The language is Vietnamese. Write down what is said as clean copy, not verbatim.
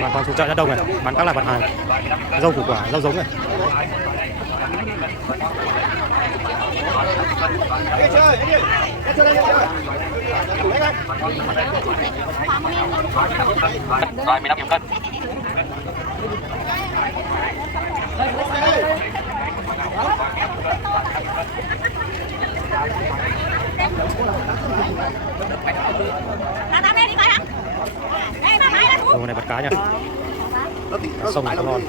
bà con xuống chợ rất đông này, bán các loại mặt hàng rau củ quả, rau giống này. Rồi 15 đồng cân. Đồ này bắt cá nha. Cá sông cá ngon.